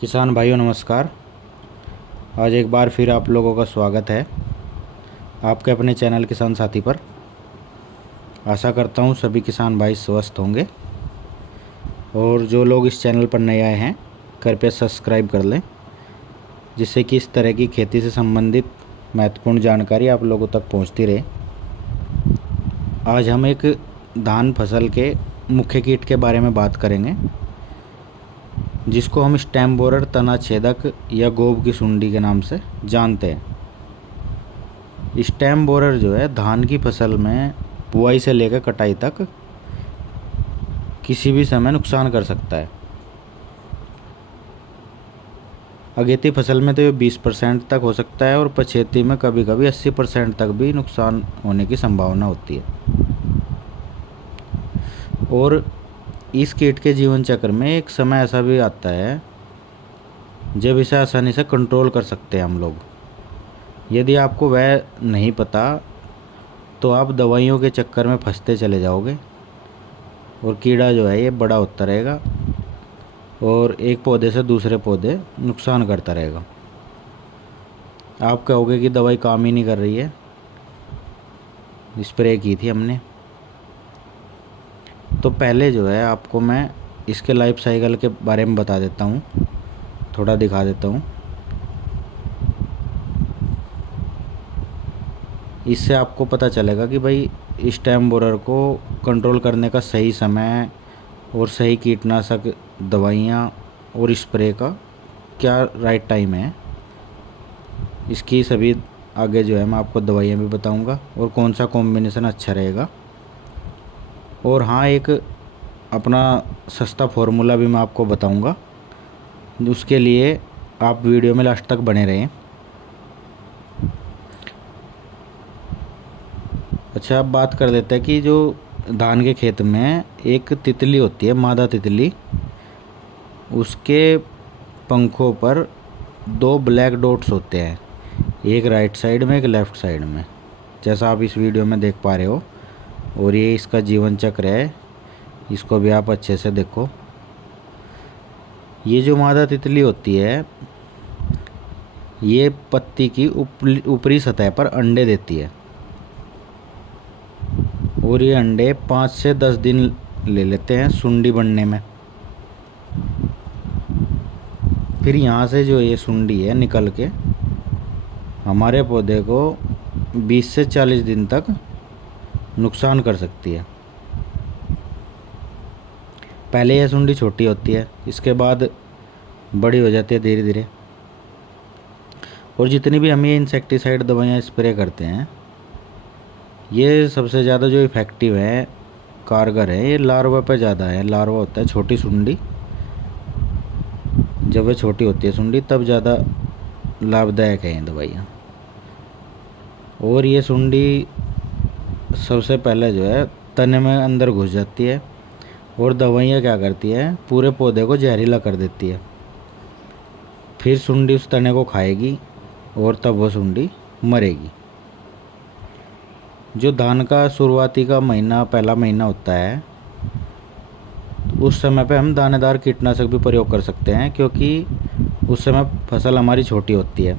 किसान भाइयों नमस्कार। आज एक बार फिर आप लोगों का स्वागत है आपके अपने चैनल किसान साथी पर। आशा करता हूँ सभी किसान भाई स्वस्थ होंगे और जो लोग इस चैनल पर नए आए हैं कृपया सब्सक्राइब कर लें, जिससे कि इस तरह की खेती से संबंधित महत्वपूर्ण जानकारी आप लोगों तक पहुँचती रहे। आज हम एक धान फसल के मुख्य कीट के बारे में बात करेंगे, जिसको हम स्टेम बोरर, तना छेदक या गोब की सुंडी के नाम से जानते हैं। स्टेम बोरर जो है धान की फसल में बुआई से लेकर कटाई तक किसी भी समय नुकसान कर सकता है। अगेती फसल में तो ये 20% तक हो सकता है और पछेती में कभी कभी 80% तक भी नुकसान होने की संभावना होती है। और इस कीट के जीवन चक्र में एक समय ऐसा भी आता है जब इसे आसानी से कंट्रोल कर सकते हैं हम लोग। यदि आपको वह नहीं पता तो आप दवाइयों के चक्कर में फंसते चले जाओगे और कीड़ा जो है ये बड़ा होता रहेगा और एक पौधे से दूसरे पौधे नुकसान करता रहेगा। आप कहोगे कि दवाई काम ही नहीं कर रही है, स्प्रे की थी हमने। तो पहले जो है आपको मैं इसके लाइफ साइकिल के बारे में बता देता हूँ, थोड़ा दिखा देता हूँ। इससे आपको पता चलेगा कि भाई स्टेम बोरर को कंट्रोल करने का सही समय और सही कीटनाशक दवाइयाँ और स्प्रे का क्या राइट टाइम है। इसकी सभी आगे जो है मैं आपको दवाइयाँ भी बताऊँगा और कौन सा कॉम्बिनेशन अच्छा रहेगा। और हाँ, एक अपना सस्ता फॉर्मूला भी मैं आपको बताऊंगा, उसके लिए आप वीडियो में लास्ट तक बने रहें। अच्छा, अब बात कर लेते हैं कि जो धान के खेत में एक तितली होती है, मादा तितली, उसके पंखों पर 2 ब्लैक डॉट्स होते हैं, एक राइट साइड में एक लेफ़्ट साइड में, जैसा आप इस वीडियो में देख पा रहे हो। और ये इसका जीवन चक्र है, इसको भी आप अच्छे से देखो। ये जो मादा तितली होती है ये पत्ती की ऊपरी सतह पर अंडे देती है और ये अंडे 5 से 10 दिन ले लेते हैं सुंडी बनने में। फिर यहाँ से जो ये सुंडी है निकल के हमारे पौधे को 20 से 40 दिन तक नुकसान कर सकती है। पहले यह सुंडी छोटी होती है, इसके बाद बड़ी हो जाती है धीरे धीरे। और जितनी भी हम ये इंसेक्टिसाइड दवाइयाँ स्प्रे करते हैं, ये सबसे ज़्यादा जो इफ़ेक्टिव है, कारगर है, ये लार्वा पे ज़्यादा है। लार्वा होता है छोटी सुंडी, जब वह छोटी होती है सुंडी तब ज़्यादा लाभदायक है ये दवाइयाँ। और ये सुंडी सबसे पहले जो है तने में अंदर घुस जाती है और दवाइयाँ क्या करती है, पूरे पौधे को जहरीला कर देती है। फिर सुंडी उस तने को खाएगी और तब वो सुंडी मरेगी। जो धान का शुरुआती का महीना, पहला महीना होता है, उस समय पे हम दानेदार कीटनाशक भी प्रयोग कर सकते हैं, क्योंकि उस समय फसल हमारी छोटी होती है।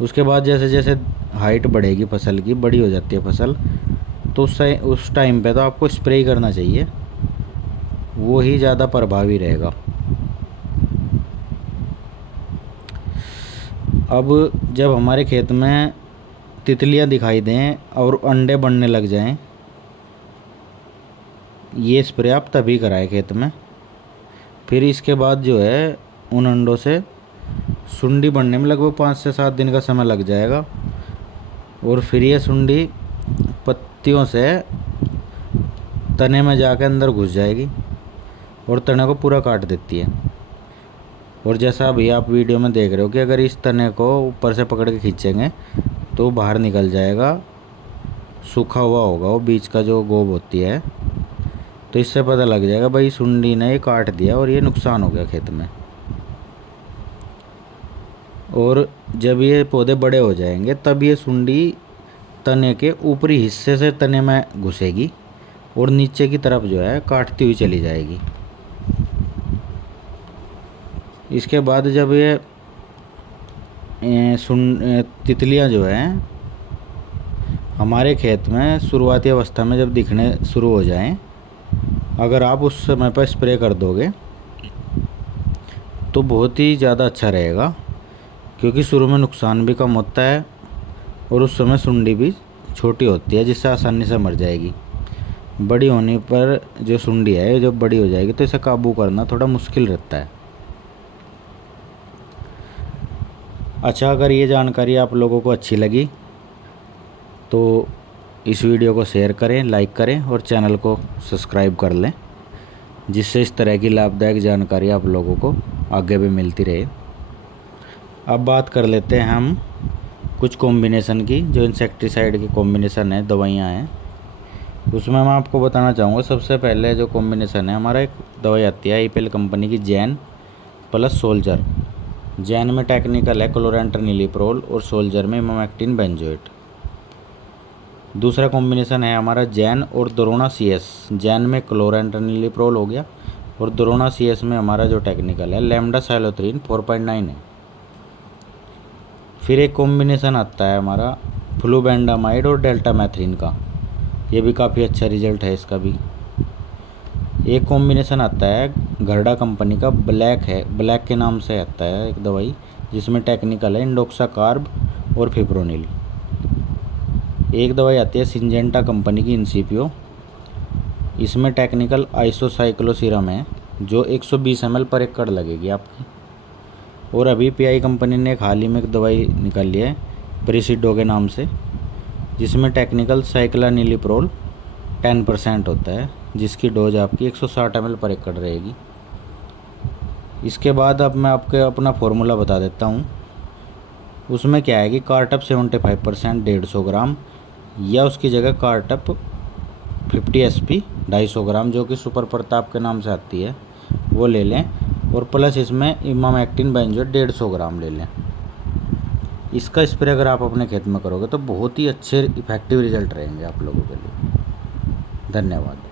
उसके बाद जैसे जैसे हाइट बढ़ेगी फसल की, बड़ी हो जाती है फसल, तो उस टाइम पे तो आपको स्प्रे ही करना चाहिए, वो ही ज़्यादा प्रभावी रहेगा। अब जब हमारे खेत में तितलियां दिखाई दें और अंडे बनने लग जाएं, ये स्प्रे आप तभी कराएं खेत में। फिर इसके बाद जो है उन अंडों से सुंडी बनने में लगभग 5 से 7 दिन का समय लग जाएगा और फिर ये सुंडी पत्तियों से तने में जाकर अंदर घुस जाएगी और तने को पूरा काट देती है। और जैसा अभी आप वीडियो में देख रहे हो कि अगर इस तने को ऊपर से पकड़ के खींचेंगे तो बाहर निकल जाएगा, सूखा हुआ होगा वो बीच का जो गोब होती है। तो इससे पता लग जाएगा भाई सुंडी ने ये काट दिया और ये नुकसान हो गया खेत में। और जब ये पौधे बड़े हो जाएंगे तब ये सुंडी तने के ऊपरी हिस्से से तने में घुसेगी और नीचे की तरफ जो है काटती हुई चली जाएगी। इसके बाद जब ये तितलियाँ जो हैं हमारे खेत में शुरुआती अवस्था में जब दिखने शुरू हो जाएं, अगर आप उस समय पर स्प्रे कर दोगे तो बहुत ही ज़्यादा अच्छा रहेगा, क्योंकि शुरू में नुकसान भी कम होता है और उस समय सुंडी भी छोटी होती है जिससे आसानी से मर जाएगी। बड़ी होने पर जो सुंडी है जब बड़ी हो जाएगी तो इसे काबू करना थोड़ा मुश्किल रहता है। अच्छा, अगर ये जानकारी आप लोगों को अच्छी लगी तो इस वीडियो को शेयर करें, लाइक करें और चैनल को सब्सक्राइब कर लें, जिससे इस तरह की लाभदायक जानकारी आप लोगों को आगे भी मिलती रहे। अब बात कर लेते हैं हम कुछ कॉम्बिनेशन की, जो इंसेक्टिसाइड की कॉम्बिनेशन है, दवाइयाँ हैं, उसमें मैं आपको बताना चाहूँगा। सबसे पहले जो कॉम्बिनेशन है हमारा, एक दवाई आती है आईपीएल कंपनी की, जैन प्लस सोल्जर। जैन में टेक्निकल है क्लोरेंट्रेनिलीप्रोल और सोल्जर में इमामेक्टिन बेंजोएट। दूसरा कॉम्बिनेशन है हमारा जैन और दोरोना CS। जैन में क्लोरेंट्रेनिलीप्रोल हो गया और दोरोना CS में हमारा जो टेक्निकल है लैम्डासाइलोथ्रीन 4.9 है। फिर एक कॉम्बिनेशन आता है हमारा फ्लूबेंडामाइड और डेल्टामेथ्रिन का, ये भी काफ़ी अच्छा रिजल्ट है इसका भी। एक कॉम्बिनेशन आता है घरडा कंपनी का, ब्लैक है, ब्लैक के नाम से आता है एक दवाई, जिसमें टेक्निकल है इंडोक्साकार्ब और फिप्रोनिल। एक दवाई आती है सिंजेंटा कंपनी की, इंसिपियो, इसमें टेक्निकल आइसोसाइक्लोसिरम है, जो 120 ml पर एकड़ लगेगी आपकी। और अभी PI कंपनी ने एक हाल ही में एक दवाई निकाली है प्रिसिडो के नाम से, जिसमें टेक्निकल साइक्लानिलिप्रोल 10% होता है, जिसकी डोज आपकी 160 ml पर एकड़ रहेगी। इसके बाद अब मैं आपको अपना फॉर्मूला बता देता हूँ। उसमें क्या है कि कार्टअप 75% 150 ग्राम, या उसकी जगह कार्टअप 50 SP 250 ग्राम, जो कि सुपर प्रताप के नाम से आती है, वो ले लें, और प्लस इसमें इमामेक्टिन बेंजोएट 150 ग्राम ले लें। इसका स्प्रे अगर आप अपने खेत में करोगे तो बहुत ही अच्छे इफेक्टिव रिजल्ट रहेंगे आप लोगों के लिए। धन्यवाद।